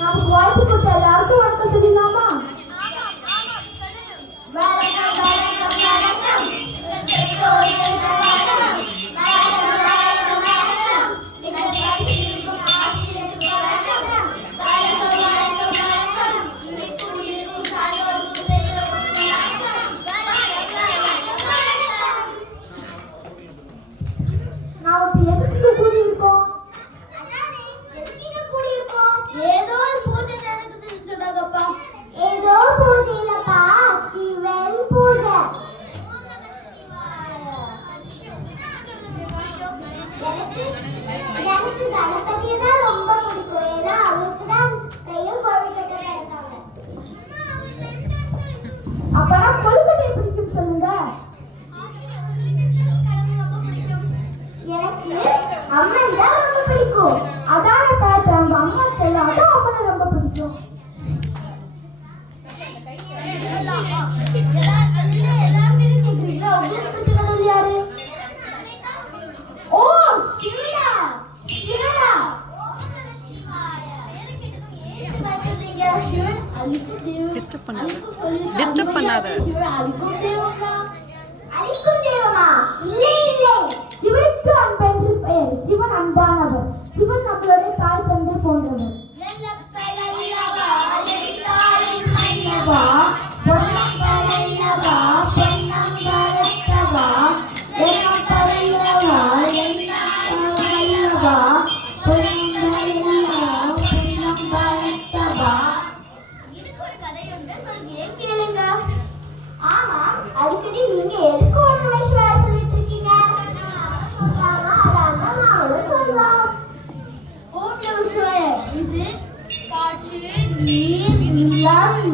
நமக்கு வாய்ப்பு கொடுத்த எல்லாருக்கும் வணக்கம் சொல்லிடலாமா? டிஸ்டர்ப் பண்ணாத. சிவனுக்கு அன்பென்று பெயர். சிவன் அன்பானவர். சிவன் நம்மளுடைய தாய் தந்தை போன்றவர்.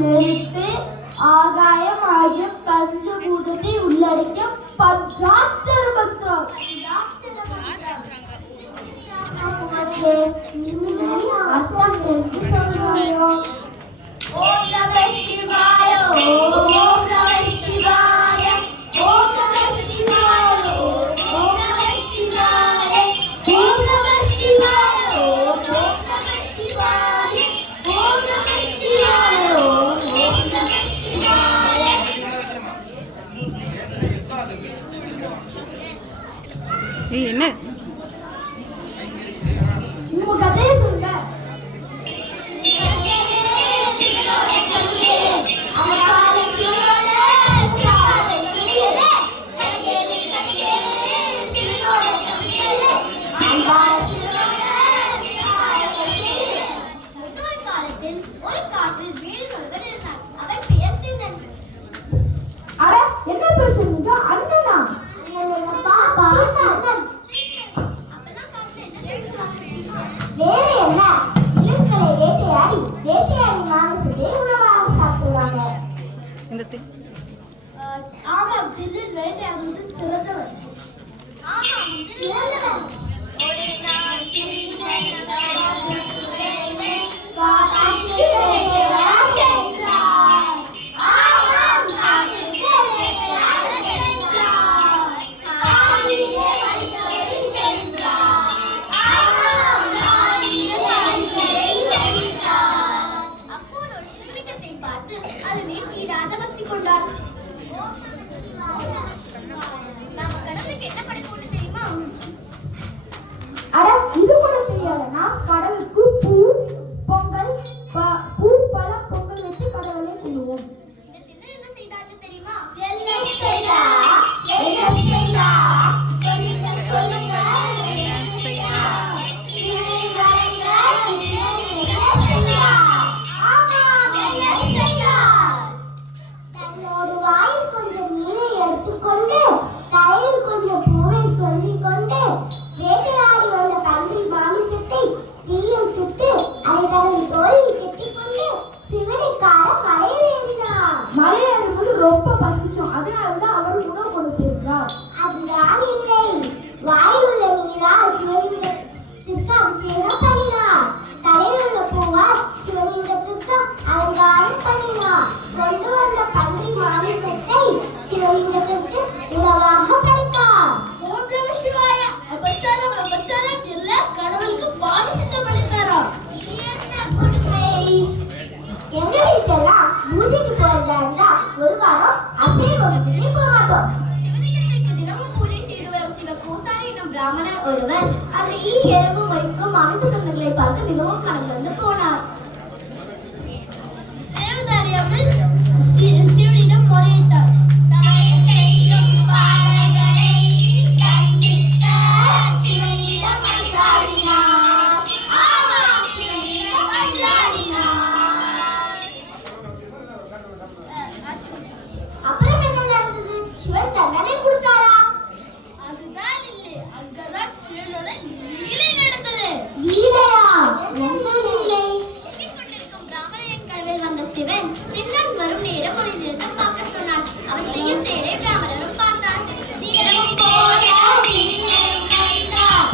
நெருப்பு ஆகாயம் ஆகிய பஞ்சபூதத்தை உள்ளடக்கிய பஞ்சாட்சர மந்திரம். அர்த்தம் தெரிந்து சொல்லுங்க. ஓம் நம சிவாய, ஓம் நம சிவாய, ஓம் நம சிவாய, ஓம் நம சிவாய, ஓம் நம சிவாய, ஓம் நம சிவாய, ஓம் நம சிவாய, ஓம் நம சிவாய. என்ன உங்க கதையை சொல்லுங்க. என்ன பேசுறீங்க? அண்ணனா? வேற என்ன? இலங்களை வேட்டையாடி வேட்டையாடி மாமிசத்தை உணவாக சாப்பிடுவாங்க. ஆமாம், திடீர் வேட்டையாடுவது சிறந்தவர். ஆமாம், சிறந்தவர். ஒரு நாள் இது கூட தெரியாது. நான் கடவுளுக்கு பூ பொங்கல் பூ பழம் பொங்கல் வச்சு கடவுளை கும்பிடுவோம். என்ன செய்தாங்க தெரியுமா? தன்னோட வாயில் கொஞ்சம் நீரை எடுத்துக்கொண்டு தலையில் கொஞ்சம் பூவை சொல்லிக் கொண்டு வேட்டையாடி வந்த பன்றி மாமிசத்தை தீயில் சுட்டு அதை தனது தோளில் கட்டிக்கொண்டு சிவனைக்கார மலையில் ஏறினார். மலை ஏறும்போது ரொம்ப பசிச்சோம். அதனாலதான் அவர் உணவு கொடுத்திருக்கிறார். அதுதான் இல்லை, வாயில் உள்ள நீரால் சிவலிங்கத்திற்கு அபிஷேகம் பண்ணினார். தலையில் உள்ள பூவால் சிவலிங்கத்திற்கு அலங்காரம் பண்ணினார். கொண்டு வந்த பன்றி மாமிசத்தை சிவலிங்கத்திற்கு உணவாக படைத்தார். கடவுளுக்கு பாவிசித்த ஒருவர் அந்த ஈ எறும்பு வைக்கும் மாமிச துண்டுகளை பார்த்து மிகவும் கலந்து போனார். சிவனிடம் முறையிட்டார். அப்புறம் என்ன நடந்தது? சிவன் தண்டனை கொடுத்தாரா? அதுதான் இல்லை, அங்கதான் சிவனோட லீலை நடந்தது. லீலையா? என்ன லீலை? எண்ணிக்கொண்டிருக்கும் பிராமணன் கனவில் வந்த சிவன் திண்ணன் வரும் நேரம் ஒரு நிறுத்தம் பார்க்க சொன்னான். அவன் செய்யும் செயலை பிராமணரும் பார்த்தார். தினமும் போல திண்ணனும் கண்டார்.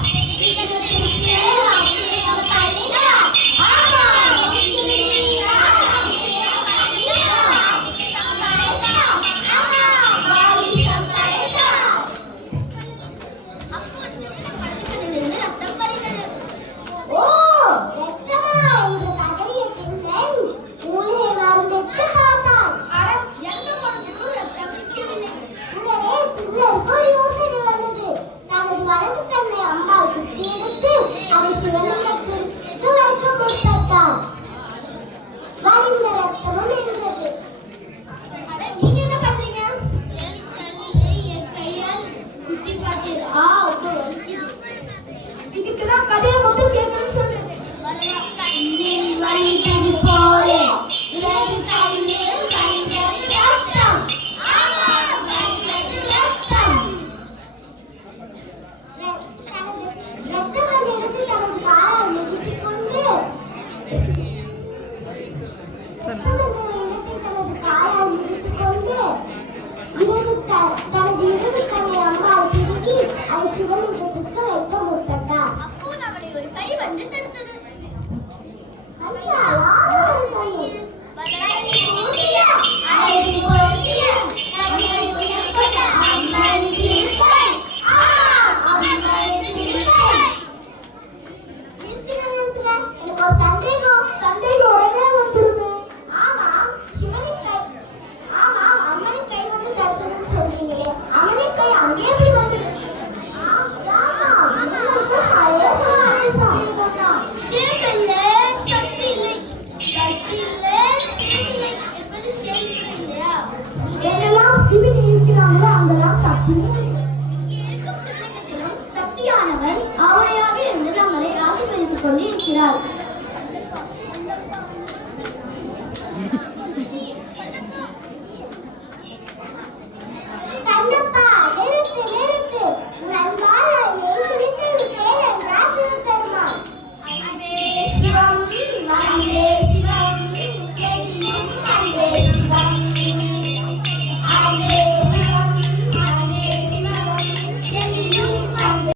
சிவன் இருக்கிறாங்களோ அங்கெல்லாம் சக்தி